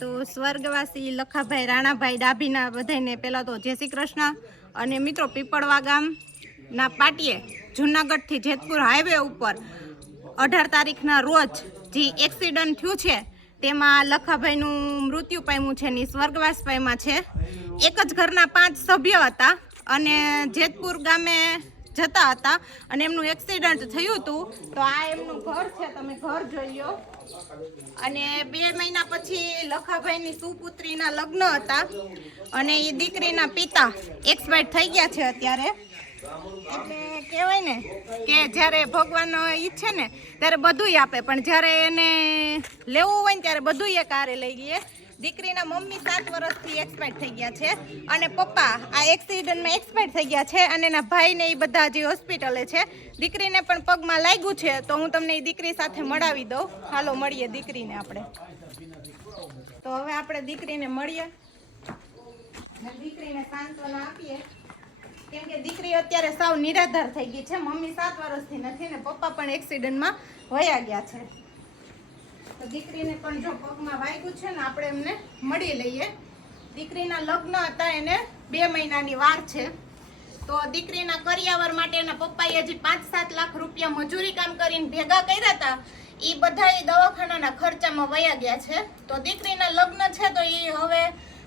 તો સ્વર્ગવાસી લખાભાઈ, રાણાભાઈ ડાભીના બધાને પહેલાં તો જય શ્રી કૃષ્ણ અને મિત્રો પીપળવા ગામના પાટીએ જુનાગઢથી જેતપુર હાઈવે ઉપર અઢાર તારીખના રોજ જે એક્સિડન્ટ થયું છે, તેમાં લખાભાઈનું મૃત્યુ પામ્યું છે ની સ્વર્ગવાસ પામ્યા છે. એક જ ઘરના પાંચ સભ્ય હતા અને જેતપુર ગામે જતા હતા અને એમનું એક્સિડન્ટ થયું હતું, તો આ એમનું ઘર છે, તમે ઘર જોઈ લો. અને બે મહિના પછી લખાભાઈની સુપુત્રીના લગ્ન હતા અને એ દીકરીના પિતા એક્સપાયર થઈ ગયા છે અત્યારે. એટલે કહેવાય ને કે જ્યારે ભગવાન ઈચ્છે ને, ત્યારે બધુંય આપે, પણ જ્યારે એને લેવું હોય ને ત્યારે બધુંય એ કારે લઈ ગયે દીકરીના મમ્મી સાત વર્ષથી એક્સપાયર થઈ ગયા છે અને પપ્પા આ એક્સિડન્ટમાં એક્સપાયર થઈ ગયા છે અને એના ભાઈને એ બધા જે હોસ્પિટલે છે, દીકરીને પણ પગમાં લાગ્યું છે, તો હું તમને એ દીકરી સાથે મળાવી દઉં. હાલો, મળીએ દીકરીને આપણે. તો હવે આપણે દીકરીને મળીએ. દીકરીને સાંત્વના આપીએ. કેમ કે દીકરી અત્યારે સાવ નિરાધાર થઈ ગઈ છે. મમ્મી સાત વર્ષથી નથી ને પપ્પા પણ એક્સિડન્ટમાં વયા ગયા છે. તો દીકરીને પણ જો પગમાં વાગ્યું છે ને, આપણે એમને મળી લઈએ. દીકરીના લગ્ન હતા, એને બે મહિનાની વાર છે. તો દીકરીના કરિયાવર માટે એના પપ્પાએ હજી પાંચ સાત લાખ રૂપિયા મજૂરી કામ કરીને ભેગા કર્યા હતા. એ બધા એ દવાખાનાના ખર્ચામાં વયા ગયા છે. તો દીકરીના લગ્ન છે, તો એ હવે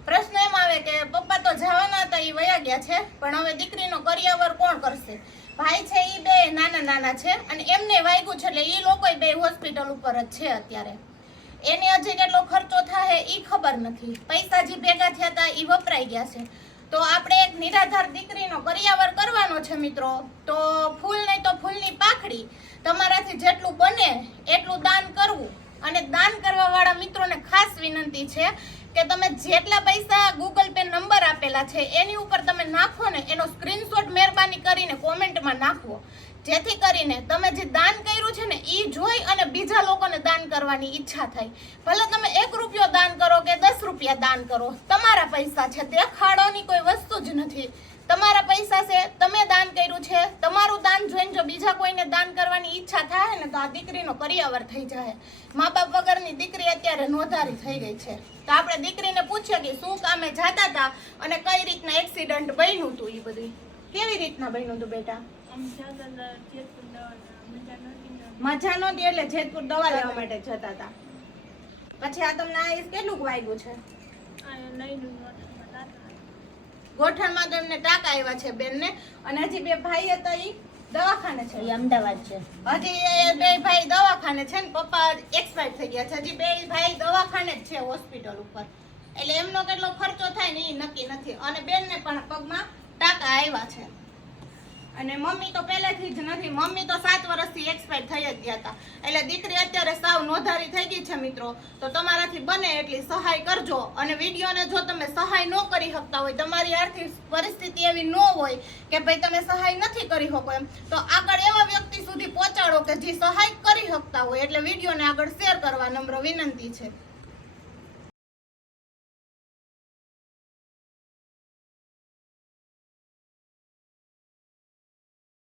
પ્રશ્ન એમ આવે કે પપ્પા તો જવાના હતા એ વયા ગયા છે. પણ હવે દીકરીનો કરિયાવર કોણ કરશે? ભાઈ છે એ બે નાના નાના છે અને એમને વાગ્યું છે એટલે એ લોકો બે હોસ્પિટલ ઉપર જ છે અત્યારે. એને હજી કેટલો ખર્ચો થાય એ ખબર નથી. પૈસા જે ભેગા થયા હતા એ વપરાઈ ગયા છે. તો આપણે એક નિરાધાર દીકરીનો કરિયાવર કરવાનો છે મિત્રો. તો ફૂલ નહીં તો ફૂલની પાખડી તમારાથી જેટલું બને એટલું દાન કરવું. અને દાન કરવાવાળા મિત્રોને ખાસ વિનંતી છે કે તમે જેટલા પૈસા આપેલા છે. એની ઉપર તમે નાખો ને એનો સ્ક્રીનશોટ મહેરબાની કરીને કોમેન્ટમાં નાખો. જેથી કરીને તમે જે દાન કર્યું છે ને એ જોઈ અને બીજા લોકોને દાન કરવાની ઈચ્છા થાય. ભલે તમે એક રૂપિયો દાન કરો કે દસ રૂપિયા દાન કરો, તમારા પૈસા છે તે કોઈ વસ્તુ જ નથી. તમારા પૈસા છે, તમે દાન કર્યું છે, તમારું દાન જોઈને જો બીજા કોઈને દાન કરવાની ઈચ્છા થાય ને તો આ દીકરીનો પર્યાવર થઈ જાય. મા બાપ વગરની દીકરી અત્યારે નોંધારી થઈ ગઈ છે. તો આપણે દીકરીને પૂછીએ કે શું કામે જતા હતા અને કઈ રીતના એક્સિડન્ટ બન્યું હતું એ બધું? કેવી રીતના બન્યું હતું બેટા? મજા નહોતી એટલે જેતપુર દવા લેવા માટે જતા હતા પછી આ તમને આ કેટલું વાગ્યું છે? ગોઠણમાં તો એમને ટાંકા આવ્યા છે બેનને. અને હજી બે ભાઈ હતા ઈ દવાખાને છે. એ અમદાવાદ છે. હજી બે ભાઈ દવાખાને છે ને પપ્પા એક્સપાયર થઈ ગયા છે. હજી બે ભાઈ દવાખાને જ છે હોસ્પિટલ ઉપર. એટલે એમનો કેટલો ખર્ચો થાય ને એ નક્કી નથી. અને બેનને પણ પગમાં ટાંકા આવ્યા છે. અને મમ્મી તો પહેલેથી જ નથી. મમ્મી તો સાત વર્ષથી એક્સપાયર થઈ જ ગયા હતા. એટલે દીકરી અત્યારે સાવ નોંધારી થઈ ગઈ છે મિત્રો. તો તમારાથી બને એટલી સહાય કરજો અને વિડીયોને જો તમે સહાય ન કરી શકતા હોય, તમારી આર્થિક પરિસ્થિતિ એવી ન હોય કે ભાઈ તમે સહાય નથી કરી શકો એમ, તો આગળ એવા વ્યક્તિ સુધી પહોંચાડો કે જે સહાય કરી શકતા હોય. એટલે વિડીયોને આગળ શેર કરવા નમ્ર વિનંતી છે.